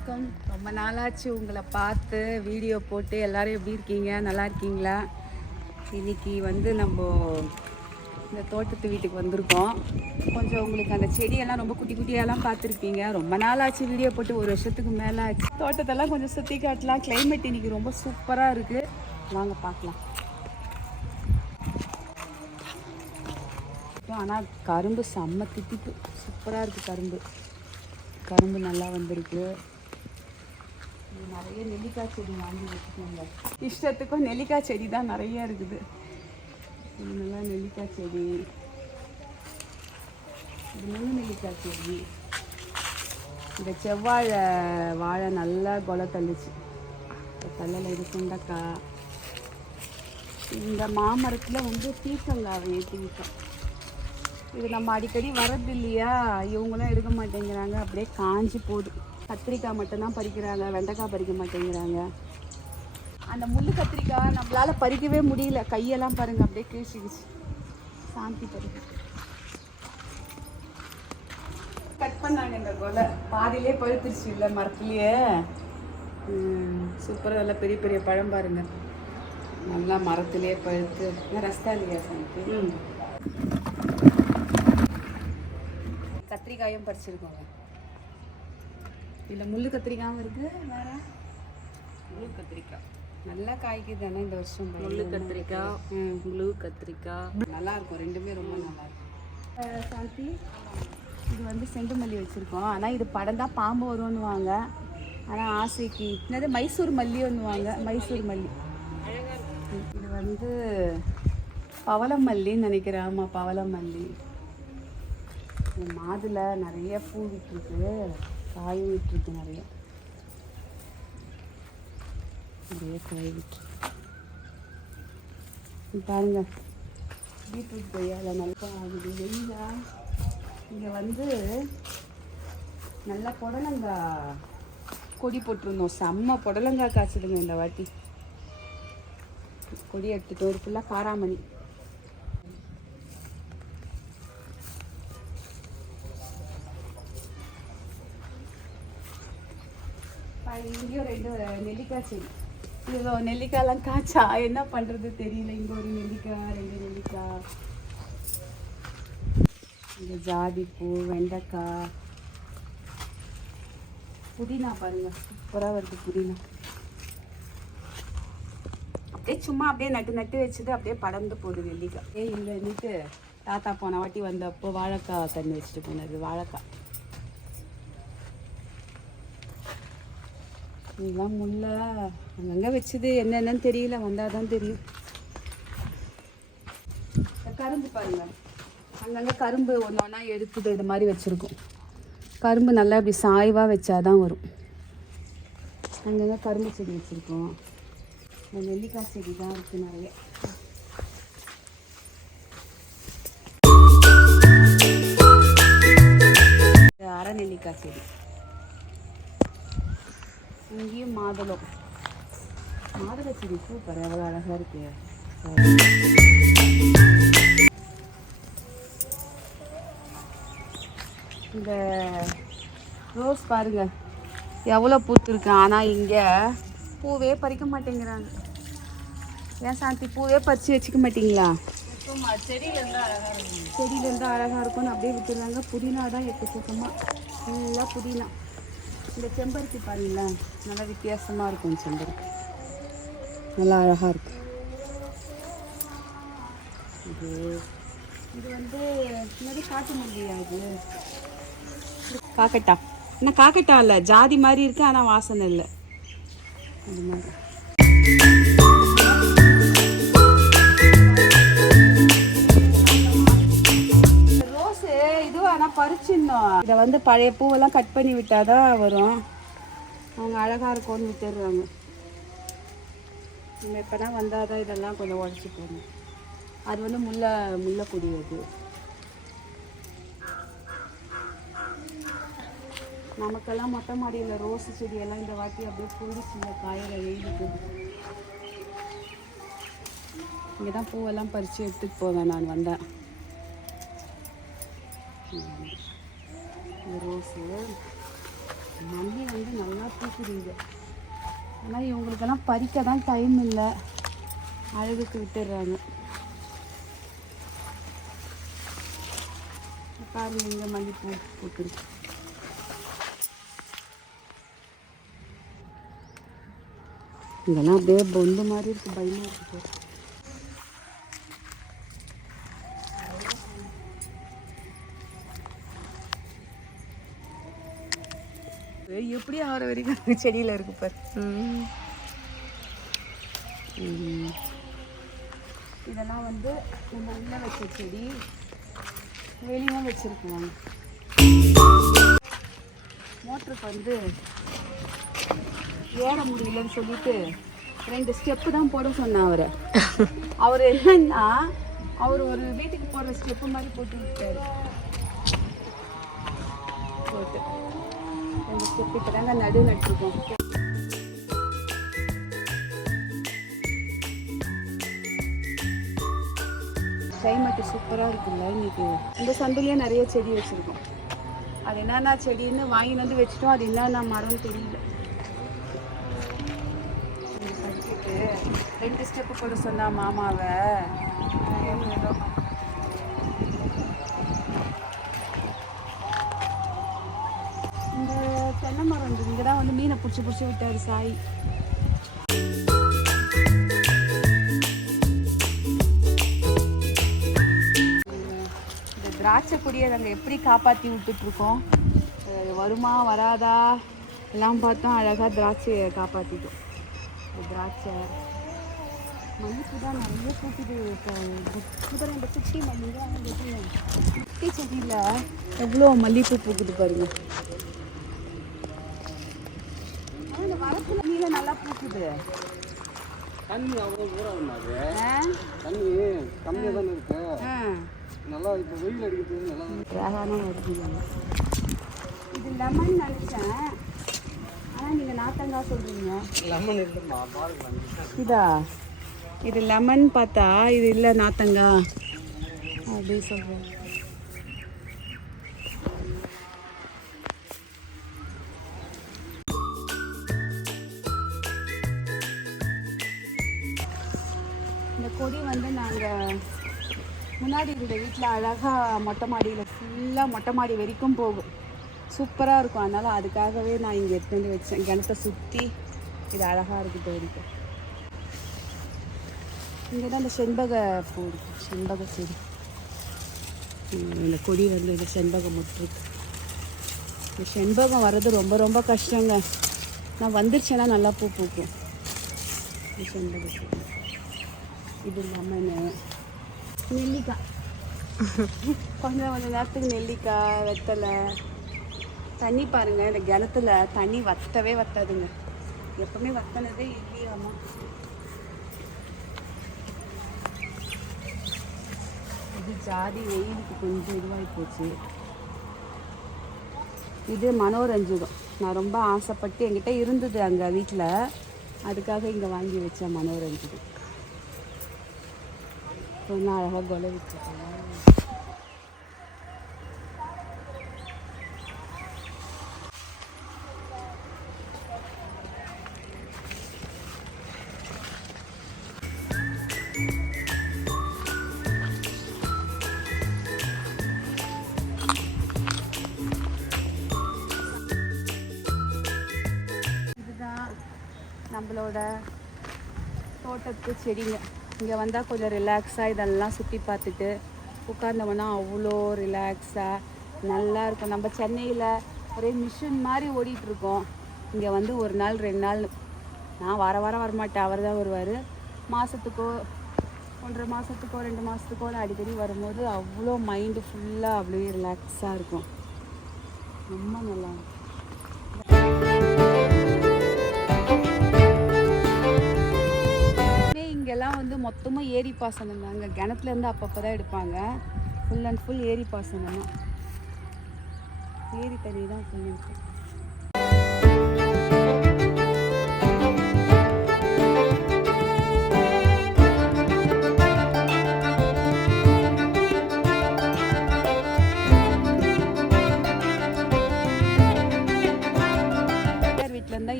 வணக்கம். ரொம்ப நாளாச்சு உங்களை பார்த்து வீடியோ போட்டு. எல்லோரும் எப்படி இருக்கீங்க? நல்லா இருக்கீங்களா? இன்றைக்கி நம்ம இந்த தோட்டத்து வீட்டுக்கு வந்திருக்கோம். கொஞ்சம் உங்களுக்கு அந்த செடியெல்லாம் ரொம்ப குட்டி குட்டியெல்லாம் பார்த்துருப்பீங்க. ரொம்ப நாளாச்சு வீடியோ போட்டு, 1 வருஷத்துக்கு மேலே ஆச்சு. தோட்டத்தெல்லாம் கொஞ்சம் சுற்றி காட்டலாம். கிளைமேட் இன்றைக்கி ரொம்ப சூப்பராக இருக்குது. வாங்க பார்க்கலாம். ஆனால் கரும்பு செம்ம திட்டிப்பு, சூப்பராக இருக்குது. கரும்பு நல்லா வந்திருக்கு. நிறைய நெல்லிக்காய் செடி வாங்கி வச்சுக்கோங்க. இஷ்டத்துக்கும் நெல்லிக்காய் செடி தான் நிறைய இருக்குது. இது நல்லா நெல்லிக்காய் செடி, இது முழு நெல்லிக்காய் செடி. இந்த செவ்வாழை வாழை நல்லா கொலை தள்ளிச்சு. தள்ளல இது சுண்டக்காய். இந்த மாமரத்தில் பீக்கங்காய் ஏற்றிக்கிட்டோம். இது நம்ம அடிக்கடி வரது இல்லையா, இவங்களும் எடுக்க மாட்டேங்கிறாங்க. அப்படியே காஞ்சி போகுது. கத்திரிக்காய் மட்டும்தான் பறிக்கிறாங்க, வெண்டைக்காய் பறிக்க மாட்டேங்கிறாங்க. அந்த முள் கத்திரிக்காய் நம்மளால் பறிக்கவே முடியல. கையெல்லாம் பாருங்கள் அப்படியே கிழிச்சிக்கிச்சு. சாந்தி பறிக்க கட் பண்ணாங்க. இந்த கொலை பாதியிலே பழுத்துருச்சு. இல்லை மரத்துலேயே சூப்பராக நல்லா பெரிய பெரிய பழம் பாருங்க. நல்லா மரத்துலேயே பழுத்து. ரஸ்தா இல்லையா சாந்தி? கத்திரிக்காயும் பறிச்சிருக்கோங்க. இல்லை முள்ளு கத்திரிக்காயும் இருக்குது. வேறு முழு கத்திரிக்காய் நல்லா காய்க்குது. தானே இந்த வருஷம் முள்ளு கத்திரிக்காய், முழு கத்திரிக்காய் நல்லாயிருக்கும். ரெண்டுமே ரொம்ப நல்லாயிருக்கும். சாந்தி, இது செண்டு மல்லி வச்சுருக்கோம். ஆனால் இது படம் தான் பாம்பு வரும்னுவாங்க. ஆனால் ஆசைக்கு என்னது மைசூர் மல்லி ஒன்றுவாங்க. மைசூர் மல்லி. இது பவளம் மல்லின்னு நினைக்கிறேன். ஆமாம், பவளம் மல்லி. மாதுளை நிறைய பூ விட்டுருக்கு, காயும் விட்டுருக்கு. நிறைய காய் விட்டுருக்கு. பாருங்க, பீட்ரூட் கொய்யால நல்லா ஆகுது. வெயிலா இங்கே நல்லா புடலங்காய் கொடி போட்டிருந்தோம். செம்ம புடலங்காய் காய்ச்சிடுங்க இந்த வாட்டி. கொடி எடுத்துட்டு ஒரு ஃபுல்லாக காராமணி. இங்கேயும் 2 நெல்லிக்காய் செடி. இவ்வளோ நெல்லிக்காயெல்லாம் காய்ச்சா என்ன பண்ணுறது தெரியல. இங்கே ஒரு நெல்லிக்காய், 2 நெல்லிக்காய். இங்கே ஜாதி பூ, வெண்டைக்காய், புதினா பாருங்கள் சூப்பராக வருது. புதினா அப்படியே சும்மா அப்படியே நட்டு வச்சுட்டு அப்படியே படர்ந்து போகுது நெல்லிக்காய். இல்லைன்னுட்டு தாத்தா போன வாட்டி வந்தப்போ வாழைக்காய் தண்ணி வச்சுட்டு போனது. வாழைக்காய் இதெல்லாம் முல்லை அங்கங்கே வச்சுது. என்னென்னு தெரியல, வந்தால் தான் தெரியும். கரும்பு பாருங்கள், அங்கங்கே கரும்பு ஒன்று ஒன்றா எடுத்துது. இது மாதிரி வச்சுருக்கோம். கரும்பு நல்லா இப்படி சாய்வாக வச்சாதான் வரும். அங்கங்கே கரும்பு செடி வச்சுருக்கோம். இந்த நெல்லிக்காய் செடி தான் இருக்குது நிறைய. அரை நெல்லிக்காய் செடி. இங்கேயும் மாதுளை செடி சூப்பர், எவ்வளோ அழகாக இருக்கு. இந்த ரோஸ் பாருங்க எவ்வளோ பூத்துருக்கு. ஆனால் இங்கே பூவே பறிக்க மாட்டேங்கிறாங்க. ஏன் சாந்தி, பூவே பறித்து வச்சுக்க மாட்டிங்களா? செடியிலேருந்து அழகாக இருக்கும்னு அப்படியே விட்டுருவாங்க. புதினா தான் எக்கச்சக்கமாக, ஃபுல்லாக புதினா. இந்த செம்பருத்தி பாருங்களேன், நல்லா வித்தியாசமாக இருக்கும். செம்பருத்தி நல்லா அழகாக இருக்கு. இது என்னது காட்டு மல்லியா? இது காக்கட்டா. என்ன காக்கட்டா இல்லை, ஜாதி மாதிரி இருக்கு. ஆனால் வாசனை இல்லை. அது மாதிரி ரோஸு இது ஆனால் பறிச்சிடணும். இதை பழைய பூவெல்லாம் கட் பண்ணி விட்டாதான் வரும். அவங்க அழகாக இருக்கும்னு விட்டுடுறாங்க. நம்ம எப்போனா வந்தால் தான் இதெல்லாம் கொஞ்சம் உடச்சி போகணும். அது முல்லைக்கொடி. அது நமக்கெல்லாம் மொட்டை மாடியில் ரோஸு செடியெல்லாம் இந்த வாட்டி அப்படியே பிடிச்சி இந்த காயிற வெயிலுக்கு. இங்கே தான் பூவெல்லாம் பறித்து எடுத்துகிட்டு போவேன் நான் வந்தேன். ரோஸு மல்லி வந்து நல்லா பூக்குதுங்க. ஆனால் இவங்களுக்கெல்லாம் பறிக்க தான் டைம் இல்லை, அழகுக்கு விட்டுடுறாங்க. பாருங்க இங்கே மல்லிப்பூ பூக்குது. இதெல்லாம் அப்படியே பொந்து மாதிரி இருக்குது, பயமாக இருக்குது. எப்படி ஆகிற வரைக்கும் செடியில் இருக்கு பார். இதெல்லாம் வந்து நம்ம உள்ள வச்ச செடி, வெளியும் வச்சுருக்குவாங்க. மோட்டருக்கு வந்து ஏற முடியலன்னு சொல்லிட்டு 2 ஸ்டெப்பு தான் போட சொன்னேன் அவரை. அவர் என்னன்னா அவர் ஒரு வீட்டுக்கு போடுற ஸ்டெப்பு மாதிரி போட்டு விட்டாரு. போட்டு 2 ஸ்டெப்பு இப்போ தாங்க நட்டுருக்கோம். கிளைமேட்டு சூப்பராக இருக்குல்ல இன்னைக்கு. இந்த சந்திலேயே நிறைய செடி வச்சுருக்கோம். அது என்னென்ன செடின்னு வாங்கிட்டு வந்து வச்சுட்டோம். அது என்னென்ன மரம் தெரியல. 2 ஸ்டெப்பு போட சொன்னா மாமாவை. இந்த தென்னை மரம் இங்கே தான் வந்து மீனை பிடிச்சி விட்டாரு சாய். இந்த திராட்சை கொடியை நாங்கள் எப்படி காப்பாற்றி விட்டுட்ருக்கோம். வருமா வராதா எல்லாம் பார்த்தோம். அழகாக திராட்சையை காப்பாற்றிட்டோம். திராட்சை மல்லிப்பூ தான் நிறைய பூக்குது. இப்போ இந்த குட்டி மல்லி தான் குட்டி செடியில் எவ்வளோ மல்லிப்பூ பூக்குது பாருங்க. இந்த வரப்புல நீல நல்லா பூக்குது. தண்ணி அவ்வளோ ஊறாது, தண்ணி கம்மியாக தானே இருக்கு. நல்லா இப்போ வெயில் அடிக்கிறது நல்லா அழகான வருது. இது லெமன் நினச்சேன், ஆனால் நீங்கள் நாத்தங்காய் சொல்கிறீங்க. லெமன் இல்லைம்மா, இதா இது லெமன் பார்த்தா இது இல்லை நாத்தங்காய் அப்படி சொல்கிறேன். இந்த கொடி வந்து நாங்கள் முன்னாடி இருந்த வீட்டில் அழகாக மொட்டை மாடியில் ஃபுல்லாக மொட்டை மாடி வரைக்கும் போகும். சூப்பராக இருக்கும். அதனால் அதுக்காகவே நான் இங்கே எடுத்து வந்து வச்சேன். கிணத்தை சுற்றி இது அழகாக இருக்குது வரைக்கும். இங்கே தான் இந்த செண்பக பூ இருக்குது, செண்பக செடி. இந்த கொடி வந்து இந்த செண்பகம் முட்டுருக்கு. இந்த செண்பகம் வர்றது ரொம்ப ரொம்ப கஷ்டங்க. நான் வந்துருச்சேன்னா நல்லா பூ பூக்கும். இந்த செண்பக செடி இது லெமனு, நெல்லிக்காய் கொஞ்சம் நேரத்துக்கு நெல்லிக்காய், வெத்தலை. தண்ணி பாருங்கள், இந்த கிணத்துல தண்ணி வற்றவே வற்றாதுங்க. எப்பவுமே வற்றினதே இல்லையாமா. இது ஜாதி வெயிலுக்கு கொஞ்சம் இதுவாகி போச்சு. இது மனோரஞ்சிதம். நான் ரொம்ப ஆசைப்பட்டு என்கிட்ட இருந்தது அங்கே வீட்டில், அதுக்காக இங்கே வாங்கி வச்சேன் மனோரஞ்சிதம். ரொம்ப அழகாக கொலை வச்சுருக்கேன். நம்மளோட தோட்டத்து செடிங்க. இங்கே வந்தால் கொஞ்சம் ரிலாக்ஸாக இதெல்லாம் சுற்றி பார்த்துட்டு உட்கார்ந்தோம்னா அவ்வளோ ரிலாக்ஸாக நல்லா இருக்கும். நம்ம சென்னையில் ஒரே மிஷின் மாதிரி ஓடிட்டுருக்கோம். இங்கே வந்து 1 நாள் 2 நாள் நான் வாரம் வரமாட்டேன். அவர் தான் வருவார். மாதத்துக்கோ 1.5 மாதத்துக்கோ 2 மாதத்துக்கோ அடிக்கடி வரும்போது அவ்வளோ மைண்டு ஃபுல்லாக அப்படியே ரிலாக்ஸாக இருக்கும். ரொம்ப நல்லா இருக்கும். இங்கெல்லாம் வந்து மொத்தமாக ஏரி பாசனம் தாங்க. கிணத்துலேருந்து அப்பப்போ தான் எடுப்பாங்க. ஃபுல் அண்ட் ஃபுல் ஏரி பாசனம் தான். ஏரி தண்ணி தான் ஃபுல் அண்ட் ஃபுல்.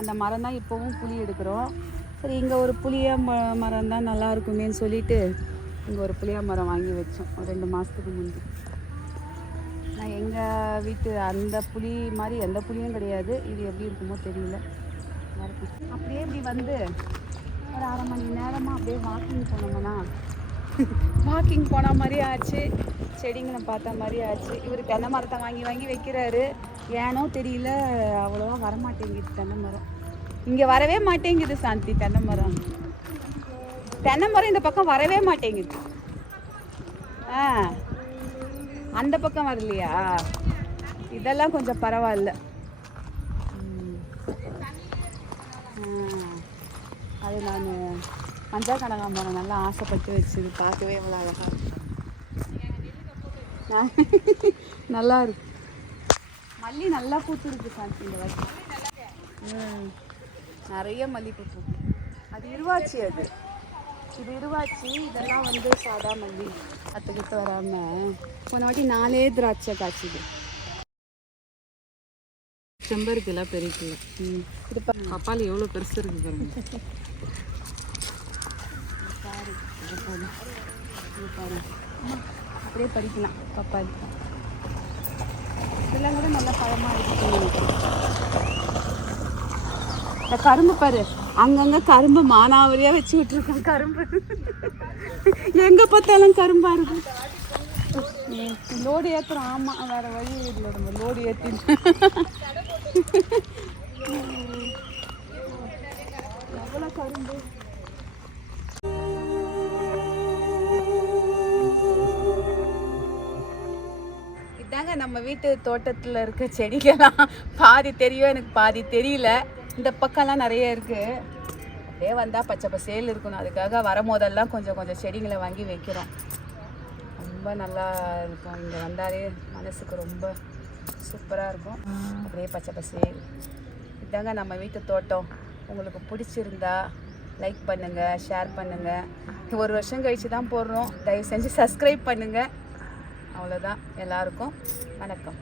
அந்த மரம் தான் இப்போவும் புளி எடுக்கிறோம். சரி இங்கே ஒரு புளிய மரம் தான் நல்லா இருக்குமேன்னு சொல்லிட்டு இங்கே ஒரு புளிய மரம் வாங்கி வச்சோம் ஒரு 2 மாதத்துக்கு முந்தி. நான் எங்கள் வீட்டு அந்த புளி மாதிரி எந்த புளியும் கிடையாது. இது எப்படி இருக்குமோ தெரியல. அப்படியே இப்படி வந்து ஒரு 1/2 மணி நேரமாக அப்படியே வாக்கிங் போனோம்னா வாக்கிங் போன மாதிரி ஆச்சு, செடிங்களை பார்த்த மாதிரி ஆச்சு. இவர் தென்னை மரத்தை வாங்கி வாங்கி வைக்கிறாரு. ஏனோ தெரியல அவ்வளோவா வரமாட்டேங்குது தென்னை மரம். இங்கே வரவே மாட்டேங்குது சாந்தி. தென்னை மரம் இந்த பக்கம் வரவே மாட்டேங்குது. அந்த பக்கம் வரலையா? இதெல்லாம் கொஞ்சம் பரவாயில்ல. அது நான் மஞ்சள் கனகாம்பரம் நல்லா ஆசைப்பட்டு வச்சுது. பார்க்கவே எவ்வளோ அழகாக நல்லா இருக்கு. மல்லி நல்லா பூத்துருக்கு சாந்தி இந்த வாட்டி. நிறைய மல்லிப்பூ பூ. அது இருவாச்சி. இது இருவாச்சி. இதெல்லாம் வந்து சாதா மல்லி. அத்துக்கிட்டு வராமல் போன வாட்டி 4 திராட்சை காய்ச்சிது. செம்பருத்திலாம் பெருக்கல. இது பப்பாளி எவ்வளோ பெருசு இருக்கு பாருங்க. பாரு அப்படியே பறிக்கலாம் பப்பாளி. இதெல்லாம் கூட நல்லா பழமாக இருக்கு. இந்த கரும்பு பாரு, அங்கங்கே கரும்பு மானாவரியாக வச்சு விட்டுருக்கோம். கரும்பு எங்கே பார்த்தாலும் கரும்பாக இருக்கும். லோடு ஏற்றுறோம். ஆமாம், வேறு வழி இல்லை. நம்ம லோடு ஏற்றி எவ்வளோ கரும்பு. இதாங்க நம்ம வீட்டு தோட்டத்தில் இருக்க செடிகள்லாம். பாதி தெரியும் எனக்கு, பாதி தெரியல. இந்த பக்கம்லாம் நிறைய இருக்குது. அப்படியே வந்தால் பச்சை பசேல் இருக்கணும். அதுக்காக வரும்போதெல்லாம் கொஞ்சம் கொஞ்சம் செடிகளை வாங்கி வைக்கிறோம். ரொம்ப நல்லா இருக்கும். இங்கே வந்தாலே மனசுக்கு ரொம்ப சூப்பராக இருக்கும். அப்படியே பச்சை பசேல். இதாங்க நம்ம வீட்டு தோட்டம். உங்களுக்கு பிடிச்சிருந்தா லைக் பண்ணுங்கள், ஷேர் பண்ணுங்கள். 1 வருஷம் கழித்து தான் போடுறோம். தயவு செஞ்சு சப்ஸ்கிரைப் பண்ணுங்கள். அவ்வளோதான். எல்லாருக்கும் வணக்கம்.